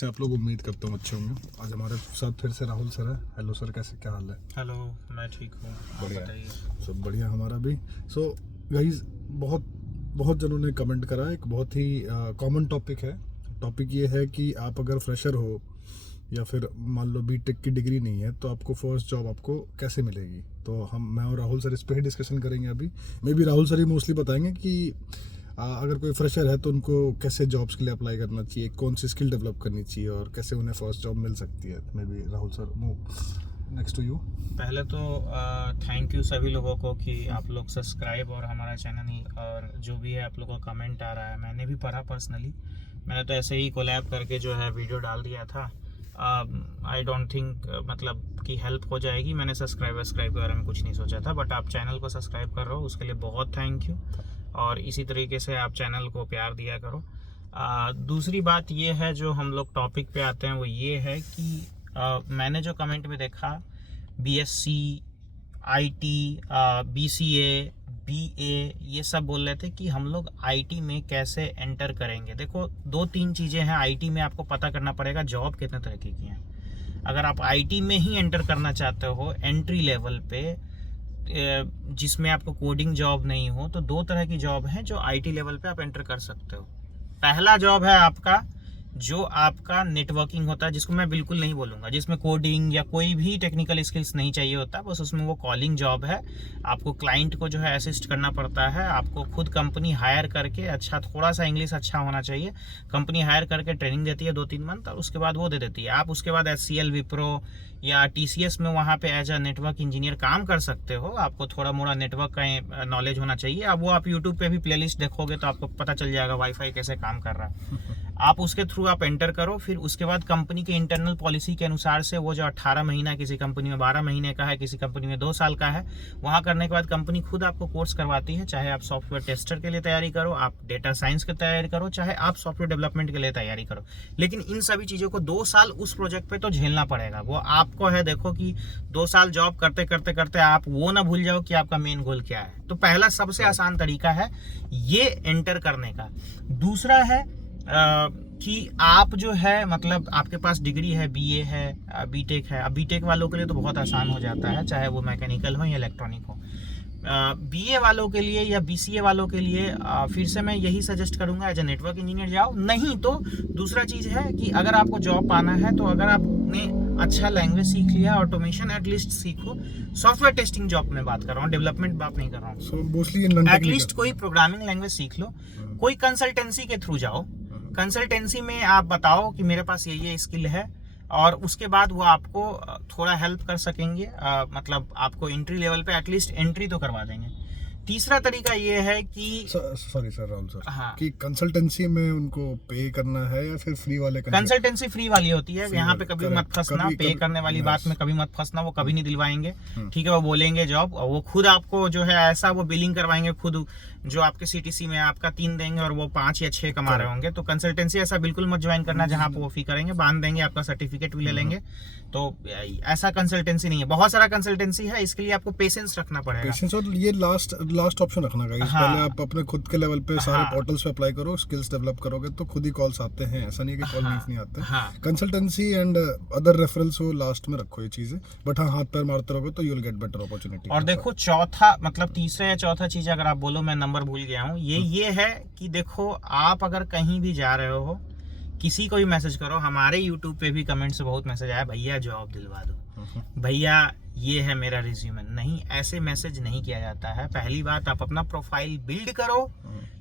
से आप लोग उम्मीद करता हूँ अच्छे होंगे। आज हमारे साथ फिर से राहुल सर है। हेलो सर, कैसे क्या हाल है? हेलो, मैं ठीक हूँ, बढ़िया, बताइए। सब बढ़िया हमारा भी। सो गाइस, बहुत बहुत जनों ने कमेंट करा, एक बहुत ही कॉमन टॉपिक है। टॉपिक ये है कि आप अगर फ्रेशर हो या फिर मान लो बीटेक की डिग्री नहीं है तो आपको फर्स्ट जॉब आपको कैसे मिलेगी। तो मैं और राहुल सर इस पर ही डिस्कशन करेंगे। अभी may be Rahul sir he mostly बताएंगे कि अगर कोई फ्रेशर है तो उनको कैसे जॉब्स के लिए अप्लाई करना चाहिए, कौन सी स्किल डेवलप करनी चाहिए और कैसे उन्हें फर्स्ट जॉब मिल सकती है। Maybe Rahul sir, next to you. पहले तो थैंक यू सभी लोगों को कि आप लोग सब्सक्राइब और हमारा चैनल और जो भी है आप लोगों का कमेंट आ रहा है, मैंने भी पढ़ा पर्सनली। मैंने तो ऐसे ही कोलैब करके जो है वीडियो डाल दिया था। आई डोंट थिंक मतलब कि हेल्प हो जाएगी। मैंने सब्सक्राइब के बारे में कुछ नहीं सोचा था, बट आप चैनल को सब्सक्राइब कर रहे हो उसके लिए बहुत थैंक यू। और इसी तरीके से आप चैनल को प्यार दिया करो। दूसरी बात ये है, जो हम लोग टॉपिक पे आते हैं वो ये है कि मैंने जो कमेंट में देखा, बीएससी, आईटी, बीसीए, बीए, ये सब बोल रहे थे कि हम लोग आईटी में कैसे एंटर करेंगे। देखो, दो तीन चीज़ें हैं आईटी में, आपको पता करना पड़ेगा जॉब कितने तरह की हैं। अगर आप आईटी में ही एंटर करना चाहते हो एंट्री लेवल पे, जिसमें आपको कोडिंग जॉब नहीं हो, तो दो तरह की जॉब है जो आईटी लेवल पे आप एंटर कर सकते हो। पहला जॉब है आपका जो आपका नेटवर्किंग होता है, जिसको मैं बिल्कुल नहीं बोलूँगा, जिसमें कोडिंग या कोई भी टेक्निकल स्किल्स नहीं चाहिए होता, बस उसमें वो कॉलिंग जॉब है। आपको क्लाइंट को जो है असिस्ट करना पड़ता है, आपको खुद कंपनी हायर करके, अच्छा थोड़ा सा इंग्लिश अच्छा होना चाहिए, कंपनी हायर करके ट्रेनिंग देती है 2-3 मंथ और उसके बाद वो दे देती है। आप उसके बाद HCL, विप्रो या TCS में वहाँ पे एज अ नेटवर्क इंजीनियर काम कर सकते हो। आपको थोड़ा मोड़ा नेटवर्क का नॉलेज होना चाहिए। अब वो आप यूट्यूब पे भी प्लेलिस्ट देखोगे तो आपको पता चल जाएगा वाईफाई कैसे काम कर रहा है। आप उसके थ्रू आप एंटर करो, फिर उसके बाद कंपनी के इंटरनल पॉलिसी के अनुसार से वो जो 18 महीना, किसी कंपनी में 12 महीने का है, किसी कंपनी में 2 साल का है, वहाँ करने के बाद कंपनी खुद आपको कोर्स करवाती है। चाहे आप सॉफ्टवेयर टेस्टर के लिए तैयारी करो, आप डेटा साइंस की तैयारी करो, चाहे आप सॉफ्टवेयर डेवलपमेंट के लिए तैयारी करो, लेकिन इन सभी चीज़ों को 2 साल उस प्रोजेक्ट पे तो झेलना पड़ेगा। वो आपको है, देखो कि 2 साल जॉब करते करते करते आप वो ना भूल जाओ कि आपका मेन गोल क्या है। तो पहला सबसे आसान तरीका है ये एंटर करने का। दूसरा है कि आप जो है, मतलब आपके पास डिग्री है, बीए है, बीटेक है। अब बीटेक वालों के लिए तो बहुत आसान हो जाता है, चाहे वो मैकेनिकल हो या इलेक्ट्रॉनिक हो। बीए वालों के लिए या बीसीए वालों के लिए फिर से मैं यही सजेस्ट करूंगा, एज ए नेटवर्क इंजीनियर जाओ। नहीं तो दूसरा चीज़ है कि अगर आपको जॉब पाना है तो अगर आपने अच्छा लैंग्वेज सीख लिया, ऑटोमेशन एटलीस्ट सीखो। सॉफ्टवेयर टेस्टिंग जॉब में बात कर रहा हूँ, डेवलपमेंट बात नहीं कर रहा हूँ। एटलीस्ट कोई प्रोग्रामिंग लैंग्वेज सीख लो, कोई कंसल्टेंसी के थ्रू जाओ। कंसल्टेंसी में आप बताओ कि मेरे पास ये स्किल है, और उसके बाद वो आपको थोड़ा हेल्प कर सकेंगे। मतलब आपको एंट्री लेवल पे एटलीस्ट एंट्री तो करवा देंगे। तीसरा तरीका ये है कि सॉरी सर, राहुल सर, हाँ, कि कंसल्टेंसी में उनको पे करना है या फिर फ्री वाले कंसल्टेंसी फ्री वाली होती है। यहाँ पे कभी मत फंसना, पे करने वाली बात में कभी मत फंसना, वो कभी नहीं दिलवाएंगे। ठीक है, वो बोलेंगे जॉब, और वो खुद आपको जो है ऐसा वो बिलिंग करवाएंगे खुद, जो आपके CTC में आपका 3 देंगे और वो 5 या 6 कमा रहे होंगे। तो कंसल्टेंसी ऐसा बिल्कुल मत ज्वाइन करना जहाँ पे वो फी करेंगे, बांध देंगे, आपका सर्टिफिकेट भी ले लेंगे। तो ऐसा कंसल्टेंसी नहीं है। बहुत सारा कंसल्टेंसी है, इसके लिए आपको पेशेंस रखना पड़ेगा। पेशेंस, और ये लास्ट ऑप्शन रखना गाइस। हाँ, पहले आप अपने खुद के लेवल पे सारे पोर्टल्स पे अप्लाई करो, स्किल्स डेवलप करोगे तो खुद ही कॉल्स आते हैं। ऐसा नहीं है कि कॉल नहीं आते। कंसल्टेंसी एंड अदर रेफरल्स वो लास्ट में रखो ये चीजें, बट हाँ, हाथ पैर मारते रहोगे तो you will get better opportunity. और देखो, चौथा मतलब तीसरा या चौथा चीज अगर आप बोलो, मैं नंबर भूल गया हूँ, ये है कि देखो, आप अगर कहीं भी जा रहे हो, किसी को भी मैसेज करो। हमारे यूट्यूब पे भी कमेंट से बहुत मैसेज आया, भैया जॉब दिलवा दो, भैया ये है मेरा रिज्यूमे। नहीं, ऐसे मैसेज नहीं किया जाता है। पहली बात, आप अपना प्रोफाइल बिल्ड करो,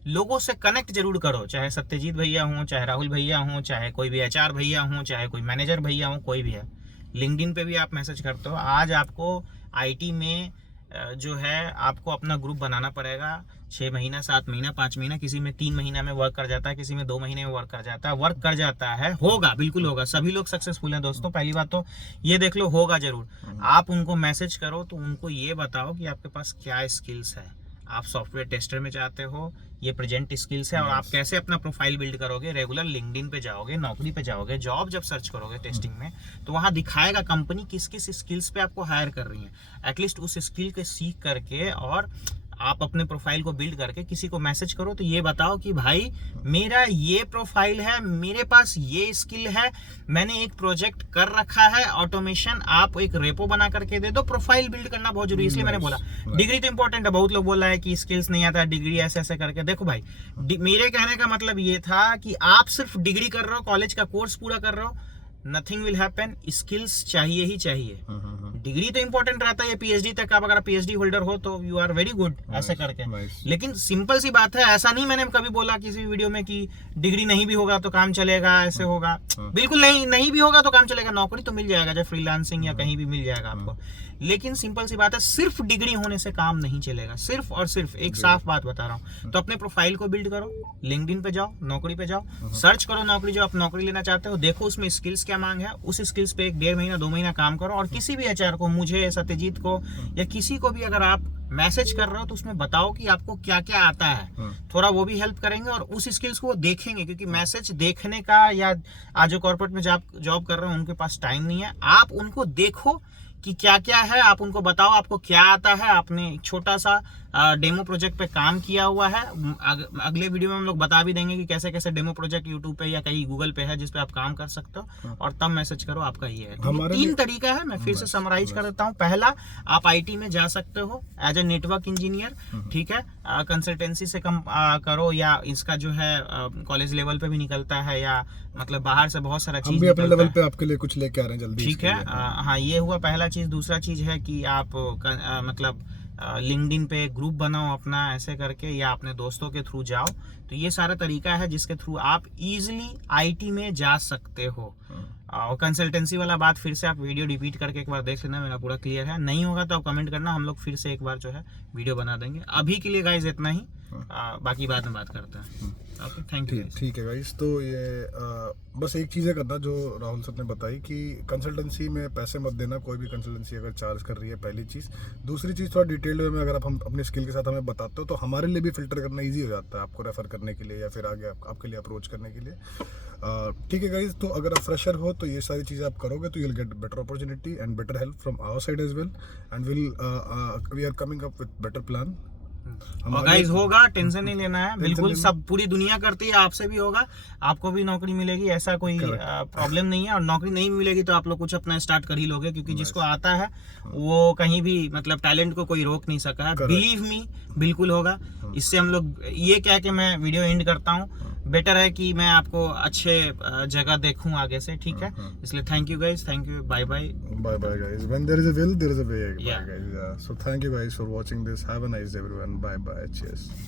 लोगों से कनेक्ट जरूर करो, चाहे सत्यजीत भैया हो, चाहे राहुल भैया हो, चाहे कोई भी HR भैया हो, चाहे कोई मैनेजर भैया हो, कोई भी है। लिंक्डइन पे भी आप मैसेज करते हो। आज आपको आईटी में जो है आपको अपना ग्रुप बनाना पड़ेगा। 6 महीना, 7 महीना, 5 महीना, किसी में 3 महीना में वर्क कर जाता है, किसी में 2 महीने में वर्क कर जाता है। होगा, बिल्कुल होगा। सभी लोग सक्सेसफुल हैं दोस्तों। पहली बात तो ये देख लो, होगा जरूर। आप उनको मैसेज करो तो उनको ये बताओ कि आपके पास क्या स्किल्स है। आप सॉफ्टवेयर टेस्टर में चाहते हो, ये प्रेजेंट स्किल्स है, और आप कैसे अपना प्रोफाइल बिल्ड करोगे। रेगुलर लिंक्डइन पे जाओगे, नौकरी पे जाओगे, जॉब जब सर्च करोगे टेस्टिंग में, तो वहाँ दिखाएगा कंपनी किस किस स्किल्स पे आपको हायर कर रही है। एटलीस्ट उस स्किल के सीख करके और आप अपने प्रोफाइल को बिल्ड करके किसी को मैसेज करो तो ये बताओ कि भाई मेरा ये प्रोफाइल है, मेरे पास ये स्किल है, मैंने एक प्रोजेक्ट कर रखा है ऑटोमेशन, आप एक रेपो बना करके दे दो। प्रोफाइल बिल्ड करना बहुत जरूरी है, इसलिए मैंने बोला डिग्री तो इंपॉर्टेंट है। बहुत लोग बोल रहा है कि स्किल्स नहीं आता, डिग्री ऐसे ऐसे करके। देखो भाई, मेरे कहने का मतलब ये था कि आप सिर्फ डिग्री कर रहे हो, कॉलेज का कोर्स पूरा कर रहे हो, नथिंग विल हैपन। स्किल्स चाहिए ही चाहिए। डिग्री तो इंपॉर्टेंट रहता है, पीएचडी तक आप अगर पीएचडी होल्डर हो तो यू आर वेरी गुड ऐसे करके। लेकिन सिंपल सी बात है, ऐसा नहीं मैंने कभी बोला किसी वीडियो में कि डिग्री नहीं भी होगा तो काम चलेगा, ऐसे होगा। बिल्कुल नहीं भी होगा तो काम चलेगा, नौकरी तो मिल जाएगा, जैसे फ्रीलांसिंग या कहीं भी मिल जाएगा आपको। लेकिन सिंपल सी बात है, सिर्फ डिग्री होने से काम नहीं चलेगा। सिर्फ और सिर्फ एक साफ बात बता रहा हूँ। तो अपने प्रोफाइल को बिल्ड करो, लिंक्डइन पे जाओ, नौकरी पे जाओ, सर्च करो नौकरी, जो आप नौकरी लेना चाहते हो, देखो उसमें स्किल्स क्या मांग है, उस स्किल्स पे 1-1.5 महीना 2 महीना काम करो। और किसी भी एचआर को, मुझे, सत्यजीत को या किसी को भी अगर आप मैसेज कर रहे हो तो उसमें बताओ कि आपको क्या क्या आता है। थोड़ा वो भी हेल्प करेंगे और उस स्किल्स को वो देखेंगे, क्योंकि मैसेज देखने का, या आज जो कॉर्पोरेट में जॉब कर रहे हो उनके पास टाइम नहीं है। आप उनको देखो कि क्या क्या है, आप उनको बताओ आपको क्या आता है। आपने एक छोटा सा डेमो प्रोजेक्ट पे काम किया हुआ है, अगले वीडियो में हम लोग बता भी देंगे कि कैसे कैसे डेमो प्रोजेक्ट यूट्यूब पे या कहीं गूगल पे है जिस पे आप काम कर सकते हो, और तब मैसेज करो। आपका ये है। तो 3 तरीका है, मैं फिर से समराइज कर देता हूँ। पहला, आप आईटी में जा सकते हो एज ए नेटवर्क इंजीनियर, ठीक है, कंसल्टेंसी से कम करो, या इसका जो है कॉलेज लेवल पे भी निकलता है, या मतलब बाहर से बहुत सारा चीज अपने लेवल पे आपके लिए कुछ लेके आ रहे हैं जल्दी, ठीक है। हाँ, ये हुआ पहला चीज। दूसरा चीज है कि आप मतलब लिंक्डइन पे ग्रुप बनाओ अपना, ऐसे करके, या अपने दोस्तों के थ्रू जाओ। तो ये सारा तरीका है जिसके थ्रू आप इजीली आईटी में जा सकते हो। और कंसल्टेंसी वाला बात फिर से आप वीडियो रिपीट करके एक बार देख लेना, मेरा पूरा क्लियर है। नहीं होगा तो आप कमेंट करना, हम लोग फिर से एक बार जो है वीडियो बना देंगे। अभी के लिए गाइज इतना ही, बाकी बाद में बात करते हैं। Okay, thank you. ठीक है गाइस, तो ये बस एक चीज़ है करना जो राहुल सर ने बताई कि कंसल्टेंसी में पैसे मत देना, कोई भी कंसल्टेंसी अगर चार्ज कर रही है, पहली चीज़। दूसरी चीज़, थोड़ा डिटेल्ड वे में अगर आप हम अपने स्किल के साथ हमें बताते हो तो हमारे लिए भी फिल्टर करना ईजी हो जाता है, आपको रेफर करने के लिए या फिर आगे आपके लिए अप्रोच करने के लिए। ठीक है गाइस, तो अगर आप फ्रेशर हो तो ये सारी चीज़ें आप करोगे तो you will get better opportunity and better help from our side as well, and we are coming up with better plan. और गाइस होगा, टेंशन नहीं लेना है, बिल्कुल सब पूरी दुनिया करती है, आपसे भी होगा, आपको भी नौकरी मिलेगी, ऐसा कोई प्रॉब्लम नहीं है। और नौकरी नहीं मिलेगी तो आप लोग कुछ अपना स्टार्ट कर ही लोगे, क्योंकि जिसको आता है वो कहीं भी, मतलब टैलेंट को कोई रोक नहीं सका है। बिलीव मी, बिल्कुल होगा। इससे हम लोग ये कह के मैं वीडियो एंड करता हूँ। बेटर है कि मैं आपको अच्छे जगह देखूं आगे से, ठीक है। इसलिए thank you guys, thank you, bye bye guys. When there is a will there is a way, guys. So thank you guys for watching this. Have a nice day everyone. Bye bye, cheers.